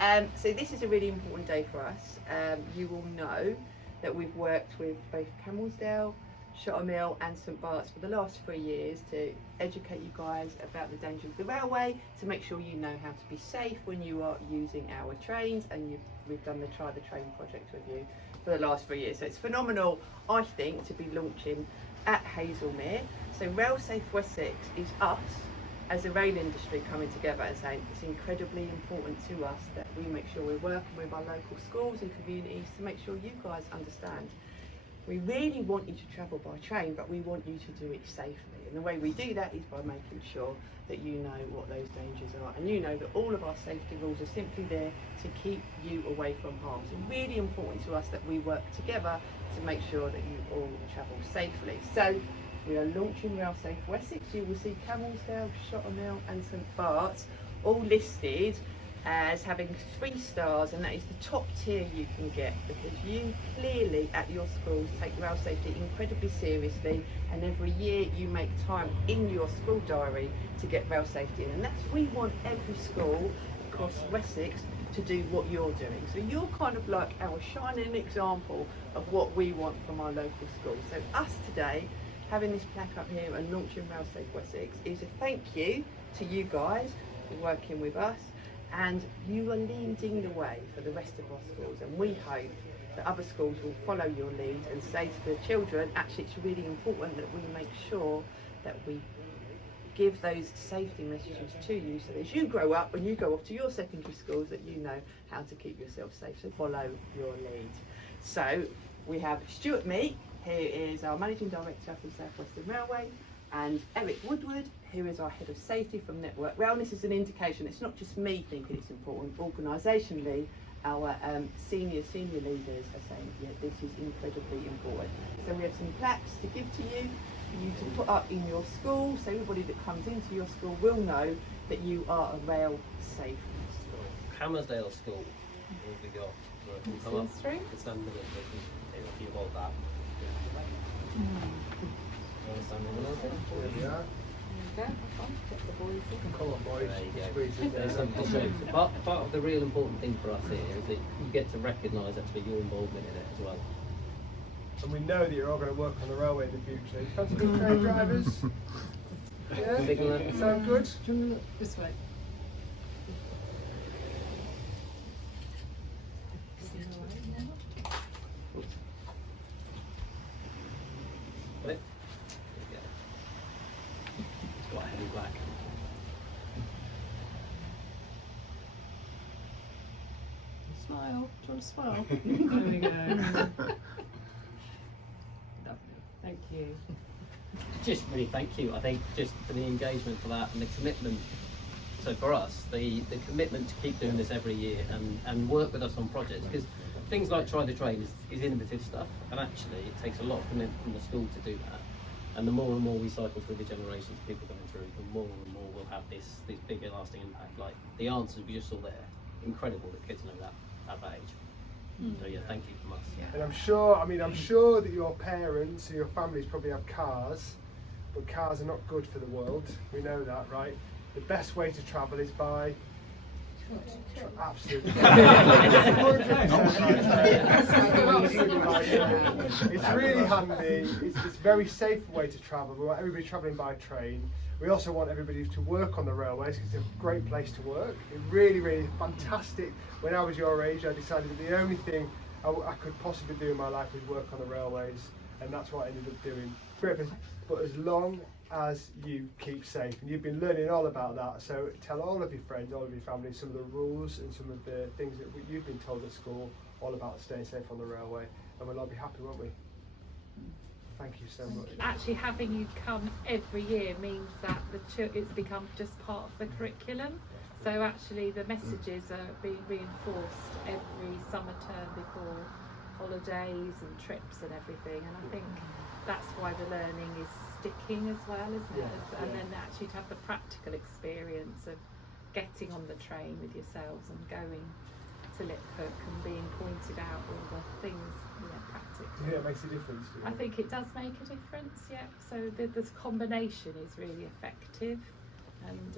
So this is a really important day for us. You will know that we've worked with both Camelsdale, Shottermill and St Bart's for the last 3 years to educate you guys about the danger of the railway, to make sure you know how to be safe when you are using our trains, and we've done the Try the Train project with you for the last 3 years. So it's phenomenal, I think, to be launching at Haslemere. So Rail Safe Wessex is us as a rail industry coming together and saying it's incredibly important to us that we make sure we're working with our local schools and communities to make sure you guys understand. We really want you to travel by train, but we want you to do it safely. And the way we do that is by making sure that you know what those dangers are, and you know that all of our safety rules are simply there to keep you away from harm. So really important to us that we work together to make sure that you all travel safely. So we are launching Rail Safe Wessex. You will see Camelsdale, Shottermill and St Bart's all listed as having 3 stars, and that is the top tier you can get, because you clearly at your schools take rail safety incredibly seriously, and every year you make time in your school diary to get rail safety in, and we want every school across Wessex to do what you're doing. So you're kind of like our shining example of what we want from our local schools. So us today having this plaque up here and launching Rail Safe Wessex is a thank you to you guys for working with us, and you are leading the way for the rest of our schools, and we hope that other schools will follow your lead and say to the children, actually it's really important that we make sure that we give those safety messages to you, so that as you grow up and you go off to your secondary schools that you know how to keep yourself safe. So follow your lead. So we have Stuart Meek, who is our Managing Director from South Western Railway, and Eric Woodward, who is our Head of Safety from Network Rail. And this is an indication, it's not just me thinking it's important, organisationally our senior leaders are saying, yeah, this is incredibly important. So we have some plaques to give to you, for you to put up in your school, so everybody that comes into your school will know that you are a rail safe school. Camelsdale School, what have we got? Come up, it's stand with it, if you hold that. Stand in the middle. There we are. Come on, boys. There you go. Part of the real important thing for us here is that you get to recognise actually your involvement in it as well. And we know that you're all going to work on the railway in the future. You fancy being train drivers? Yeah? Sound good? This way. Got it? Yeah. It's quite heavy black. Smile. Do you want to smile? There we go. Thank you. Just really thank you, I think, just for the engagement for that and the commitment. So for us, the commitment to keep doing this every year and work with us on projects, because things like Try the Train is innovative stuff, and actually it takes a lot of commitment from the school to do that. And the more and more we cycle through the generations of people coming through, the more and more we'll have this bigger lasting impact. Like the answers we just saw there, incredible that kids know that at that age. So yeah, thank you from us. And I'm sure that your parents and your families probably have cars, but cars are not good for the world. We know that, right? The best way to travel is by absolutely. 100%. It's really handy. It's a very safe way to travel. We want everybody travelling by train. We also want everybody to work on the railways because it's a great place to work. It's really, really fantastic. When I was your age, I decided that the only thing I could possibly do in my life was work on the railways, and that's what I ended up doing. But as long as you keep safe, and you've been learning all about that, so tell all of your friends, all of your family, some of the rules and some of the things that you've been told at school, all about staying safe on the railway, and we'll all be happy, won't we? Thank you so much. Actually, having you come every year means that it's become just part of the curriculum. So actually, the messages are being reinforced every summer term before holidays and trips and everything. And I think that's why the learning is sticking as well, isn't it? And then actually to have the practical experience of getting on the train with yourselves and going to Liphook and being pointed out all the things, practically. Yeah, it makes a difference. I think it does make a difference, yeah. So this combination is really effective. And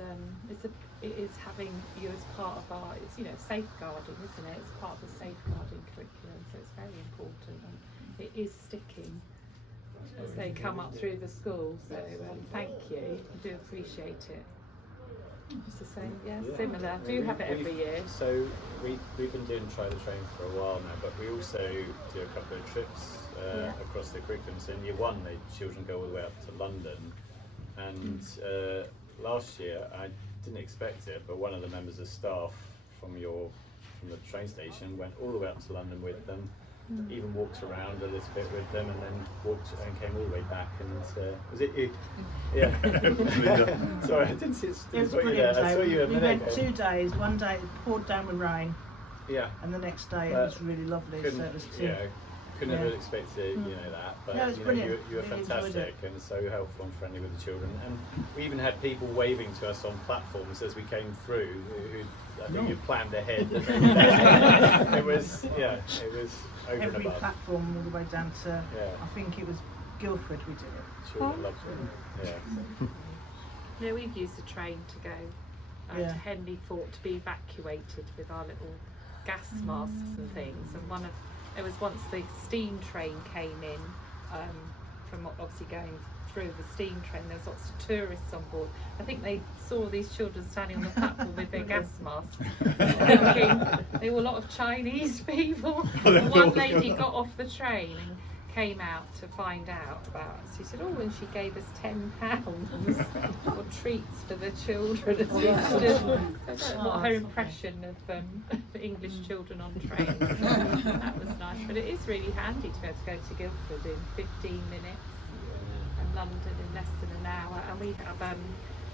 it is having you as part of our, it's, you know, safeguarding, isn't it? It's part of the safeguarding curriculum, so it's very important, and it is sticking as they come up through the school. So thank you, I do appreciate it. It's the same, yeah, similar. Do you have it every year? So we've been doing Try the Train for a while now, but we also do a couple of trips across the curriculum. So in year one, the children go all the way up to London, and last year I didn't expect it, but one of the members of staff from the train station went all the way up to London with them. Even walked around a little bit with them, and then walked and came all the way back. And was it you? Yeah. Sorry, I didn't see it. It was I brilliant. saw you a We minute went ago. 2 days. One day it poured down with rain, Yeah. and the next day it was really lovely. So it was two. Yeah. Couldn't Yeah. have expected, you know, that. But No, it was you know, brilliant. you were Really enjoyed fantastic it. and so helpful and friendly with the children. And we even had people waving to us on platforms as we came through. Who I think you planned ahead. It was over and Every above. platform all the way down to, I think it was Guildford we did it. Children loved it. Yeah. No, we've used the train to go Yeah. to Henley Fort to be evacuated with our little gas masks and things. And there was once the steam train came in, from obviously going through the steam train. There was lots of tourists on board. I think they saw these children standing on the platform with their gas masks, thinking they were a lot of Chinese people. And one lady got off the train and came out to find out about us. She said, oh, and she gave us £10 for treats for the children as we stood. What her impression of English children on trains. That was nice, but it is really handy to be able to go to Guildford in 15 minutes and London in less than an hour. And we have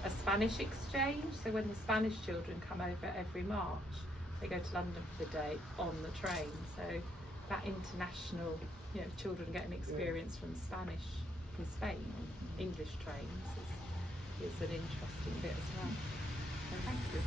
a Spanish exchange, so when the Spanish children come over every March, they go to London for the day on the train. So that international, you know, children get an experience from Spain on English trains is an interesting bit as well. So thank you.